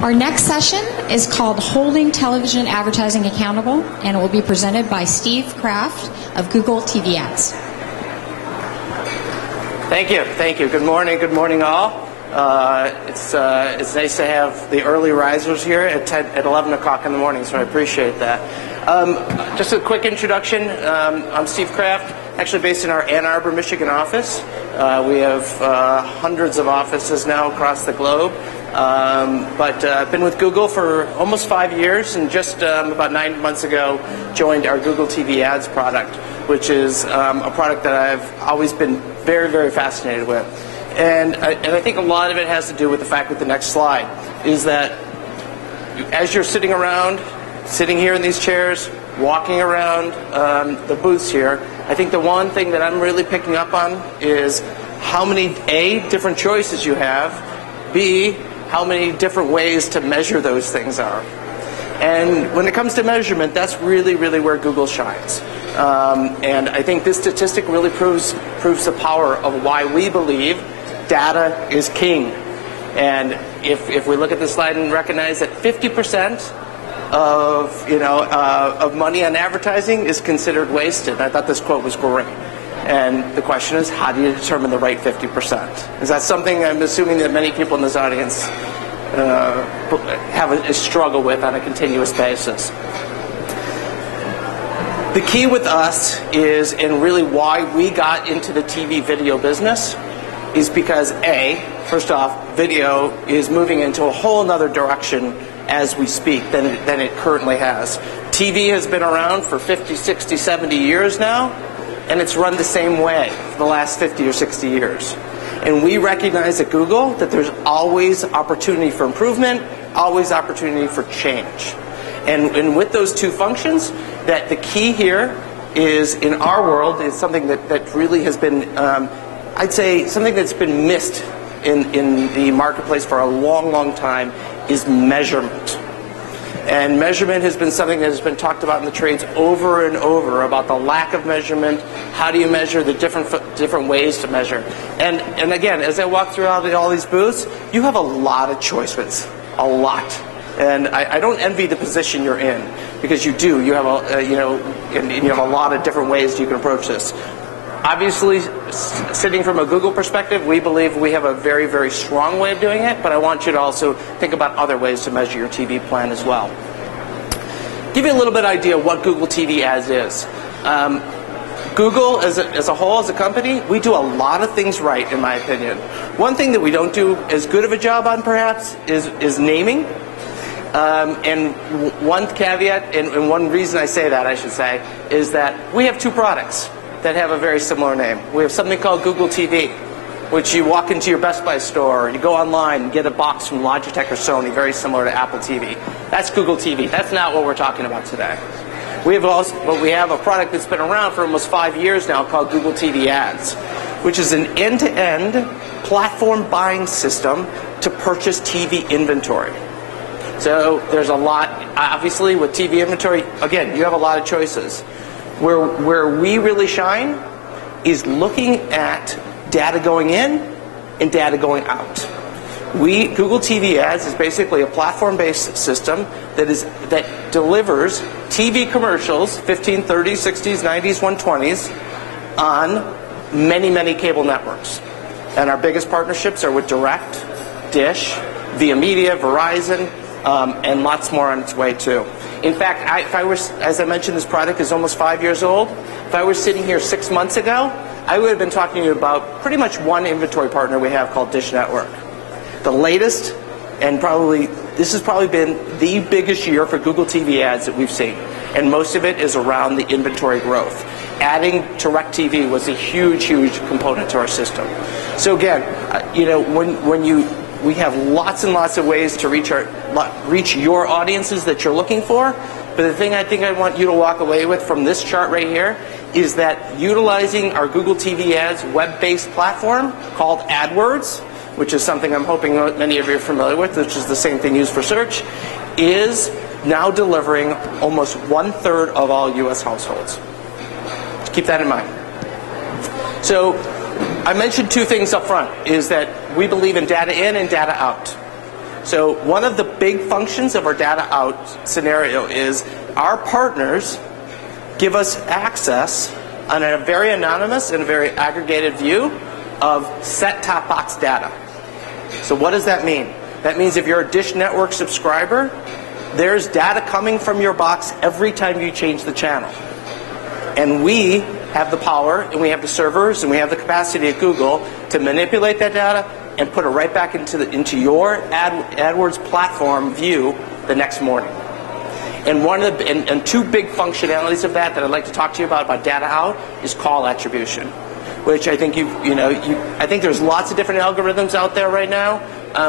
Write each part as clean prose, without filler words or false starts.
Our next session is called Holding Television Advertising Accountable, and it will be presented by Steve Kraft of Google TV Ads. Thank you. Thank you. Good morning all. It's nice to have the early risers here at 11 o'clock in the morning, so I appreciate that. Just a quick introduction. I'm Steve Kraft, actually based in our Ann Arbor, Michigan office. We have hundreds of offices now across the globe. But I've been with Google for almost 5 years, and just about 9 months ago joined our Google TV Ads product, which is a product that I've always been very, very fascinated with. And I think a lot of it has to do with the fact that the next slide is that as you're sitting here in these chairs, walking around the booths here, I think the one thing that I'm really picking up on is how many, A, different choices you have, B, how many different ways to measure those things are. And when it comes to measurement, that's really, really where Google shines. And I think this statistic really proves the power of why we believe data is king. And if we look at this slide and recognize that 50% of money on advertising is considered wasted, I thought this quote was great. And the question is, how do you determine the right 50%? Is that something I'm assuming that many people in this audience have a struggle with on a continuous basis? The key with us is, and really why we got into the TV video business, is because A, first off, video is moving into a whole other direction as we speak than it currently has. TV has been around for 50, 60, 70 years now, and it's run the same way for the last 50 or 60 years. And we recognize at Google that there's always opportunity for improvement, always opportunity for change. And with those two functions, that the key here is, in our world, is something that really has been, I'd say, something that's been missed in the marketplace for a long, long time, is measurement. And measurement has been something that has been talked about in the trades over and over, about the lack of measurement. How do you measure, the different ways to measure? And again, as I walk through all these booths, you have a lot of choices, a lot. And I don't envy the position you're in, because you do. You have you have a lot of different ways you can approach this. Obviously, sitting from a Google perspective, we believe we have a very, very strong way of doing it, but I want you to also think about other ways to measure your TV plan as well. Give you a little bit of idea what Google TV Ads is. Google, as a whole, as a company, we do a lot of things right, in my opinion. One thing that we don't do as good of a job on, perhaps, is naming. And one caveat, and one reason I say that, I should say, is that we have two products that have a very similar name. We have something called Google TV, which you walk into your Best Buy store, you go online and get a box from Logitech or Sony, very similar to Apple TV. That's Google TV. That's not what we're talking about today. We have a product that's been around for almost 5 years now called Google TV Ads, which is an end-to-end platform buying system to purchase TV inventory. So there's a lot, obviously, with TV inventory. Again, you have a lot of choices. Where we really shine is looking at data going in and data going out. Google TV Ads is basically a platform-based system that delivers TV commercials, 15, 30s, 60s, 90s, 120s, on many, many cable networks. And our biggest partnerships are with Direct, Dish, Via Media, Verizon, and lots more on its way too. In fact, as I mentioned, this product is almost 5 years old. If I was sitting here 6 months ago, I would have been talking to you about pretty much one inventory partner we have called Dish Network. The latest, and this has probably been the biggest year for Google TV Ads that we've seen. And most of it is around the inventory growth. Adding Direct TV was a huge, huge component to our system. So again, we have lots and lots of ways to reach your audiences that you're looking for. But the thing I think I want you to walk away with from this chart right here is that utilizing our Google TV Ads web-based platform called AdWords, which is something I'm hoping many of you are familiar with, which is the same thing used for search, is now delivering almost 1/3 of all U.S. households. Keep that in mind. So I mentioned two things up front, is that we believe in data in and data out. So one of the big functions of our data out scenario is our partners give us access on a very anonymous and a very aggregated view of set-top box data. So what does that mean? That means if you're a Dish Network subscriber, there's data coming from your box every time you change the channel. And we have the power, and we have the servers, and we have the capacity at Google to manipulate that data and put it right back into your AdWords platform view the next morning. And one of the and two big functionalities of that I'd like to talk to you about data out is call attribution, which I think I think there's lots of different algorithms out there right now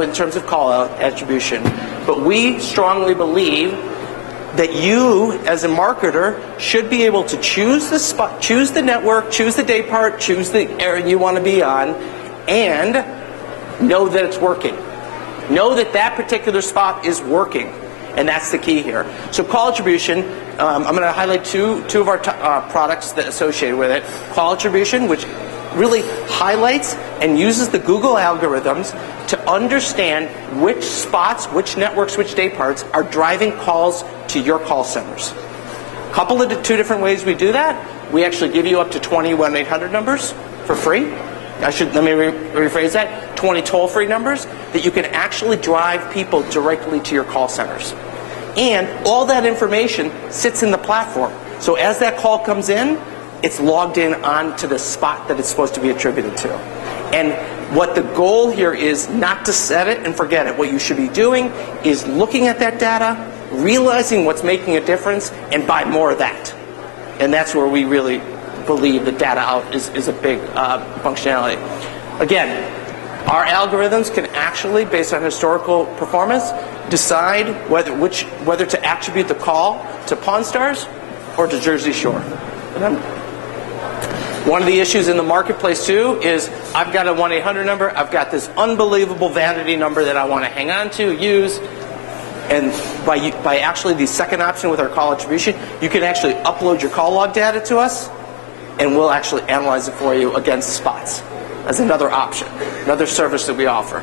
in terms of call out attribution. But we strongly believe that you, as a marketer, should be able to choose the spot, choose the network, choose the day part, choose the area you want to be on, and know that it's working. Know that that particular spot is working. And that's the key here. So call attribution, I'm going to highlight two of our products that associated with it. Call attribution, which really highlights and uses the Google algorithms to understand which spots, which networks, which day parts are driving calls to your call centers. A couple of two different ways we do that. We actually give you up to 20 1-800 numbers for free. Let me rephrase that. 20 toll-free numbers that you can actually drive people directly to your call centers. And all that information sits in the platform. So as that call comes in, it's logged in onto the spot that it's supposed to be attributed to. And what the goal here is not to set it and forget it. What you should be doing is looking at that data, realizing what's making a difference, and buy more of that. And that's where we really believe that data out is a big functionality. Again, our algorithms can actually, based on historical performance, decide whether to attribute the call to Pawn Stars or to Jersey Shore. One of the issues in the marketplace too is I've got a 1-800 number, I've got this unbelievable vanity number that I want to hang on to, use, and by actually the second option with our call attribution, you can actually upload your call log data to us, and we'll actually analyze it for you against spots as another option, another service that we offer.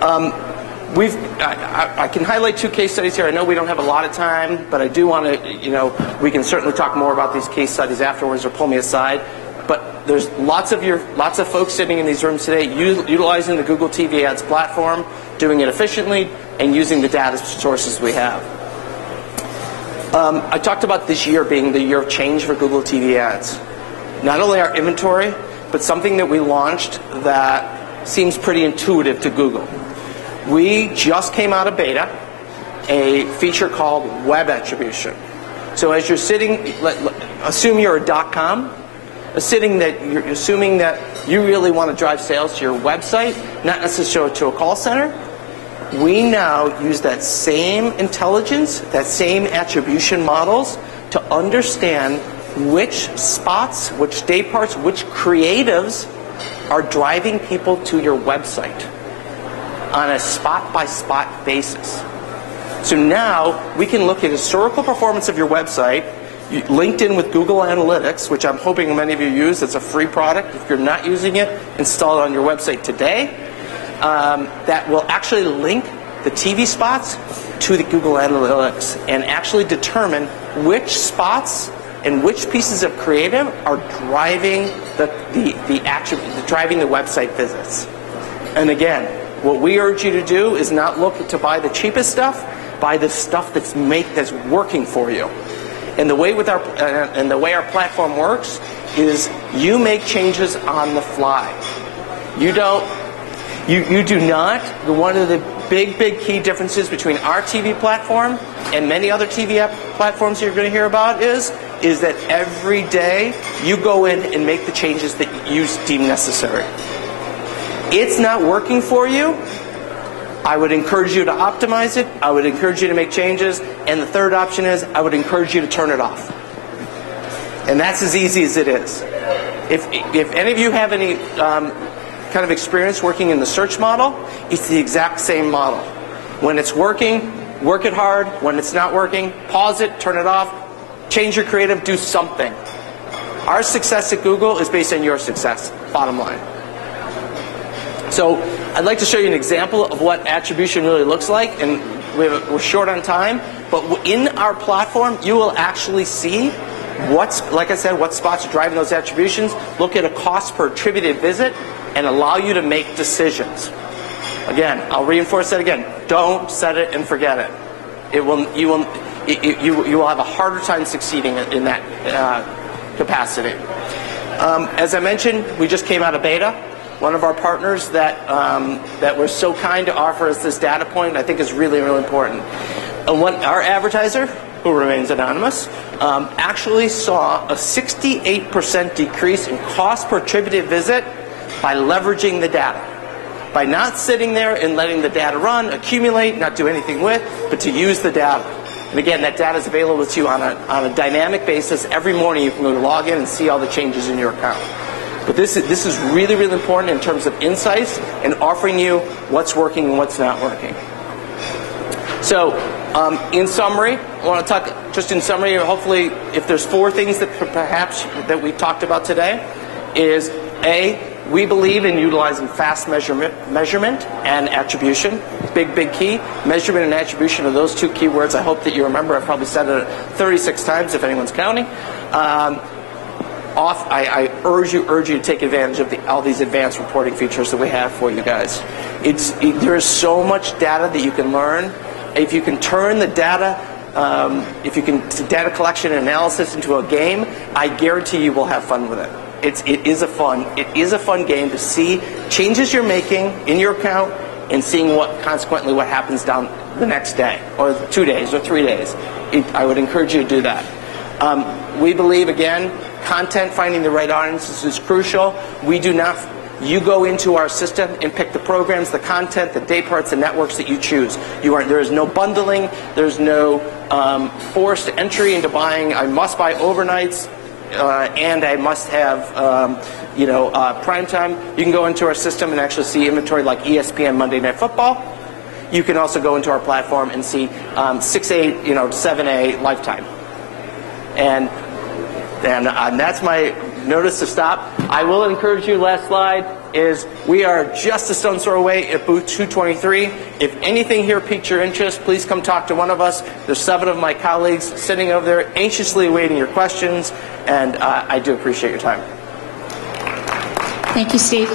I can highlight two case studies here. I know we don't have a lot of time, but I do want to, we can certainly talk more about these case studies afterwards or pull me aside. But there's lots of folks sitting in these rooms today utilizing the Google TV Ads platform, doing it efficiently, and using the data sources we have. I talked about this year being the year of change for Google TV Ads. Not only our inventory, but something that we launched that seems pretty intuitive to Google. We just came out of beta, a feature called web attribution. So as you're sitting, assume you're a .com, assuming that you really want to drive sales to your website, not necessarily to a call center, we now use that same intelligence, that same attribution models to understand which spots, which day parts, which creatives are driving people to your website on a spot-by-spot basis. So now we can look at historical performance of your website, linked in with Google Analytics, which I'm hoping many of you use. It's a free product. If you're not using it, install it on your website today. That will actually link the TV spots to the Google Analytics and actually determine which spots and which pieces of creative are driving driving the website visits. And again, what we urge you to do is not look to buy the cheapest stuff, buy the stuff that's working for you. And the way our platform works is you make changes on the fly. You do not. One of the big key differences between our TV platform and many other TV platforms you're going to hear about is that every day you go in and make the changes that you deem necessary. It's not working for you. I would encourage you to optimize it. I would encourage you to make changes. And the third option is I would encourage you to turn it off. And that's as easy as it is. If any of you have any kind of experience working in the search model, it's the exact same model. When it's working, work it hard. When it's not working, pause it, turn it off, change your creative, do something. Our success at Google is based on your success, bottom line. So I'd like to show you an example of what attribution really looks like, and we're short on time, but in our platform, you will actually see like I said, what spots are driving those attributions, look at a cost per attributed visit, and allow you to make decisions. Again, I'll reinforce that again. Don't set it and forget it. You will have a harder time succeeding in that capacity. As I mentioned, we just came out of beta. One of our partners that was so kind to offer us this data point, I think, is really, really important. Our advertiser, who remains anonymous, actually saw a 68% decrease in cost per attributed visit by leveraging the data. By not sitting there and letting the data run, accumulate, not do anything with, but to use the data. And again, that data is available to you on a dynamic basis. Every morning you can go to log in and see all the changes in your account. But this is really, really important in terms of insights and offering you what's working and what's not working. So, in summary, I want to talk just in summary. Hopefully, if there's 4 things that perhaps that we talked about today, is A, we believe in utilizing fast measurement and attribution. Big key. Measurement and attribution are those 2 keywords I hope that you remember. I've probably said it 36 times if anyone's counting. I urge you to take advantage of all these advanced reporting features that we have for you guys. There is so much data that you can learn. If you can turn the data, data collection and analysis into a game, I guarantee you will have fun with it. It is a fun game to see changes you're making in your account and seeing consequently what happens down the next day, or 2 days, or 3 days. I would encourage you to do that. We believe, again, content, finding the right audiences is crucial. You go into our system and pick the programs, the content, the day parts, the networks that you choose. There is no bundling. There's no forced entry into buying. I must buy overnights, and I must have prime time. You can go into our system and actually see inventory like ESPN Monday Night Football. You can also go into our platform and see 6A, 7A Lifetime. And that's my notice to stop. I will encourage you, last slide, is we are just a stone's throw away at booth 223. If anything here piques your interest, please come talk to one of us. There's 7 of my colleagues sitting over there anxiously awaiting your questions, and I do appreciate your time. Thank you, Steve.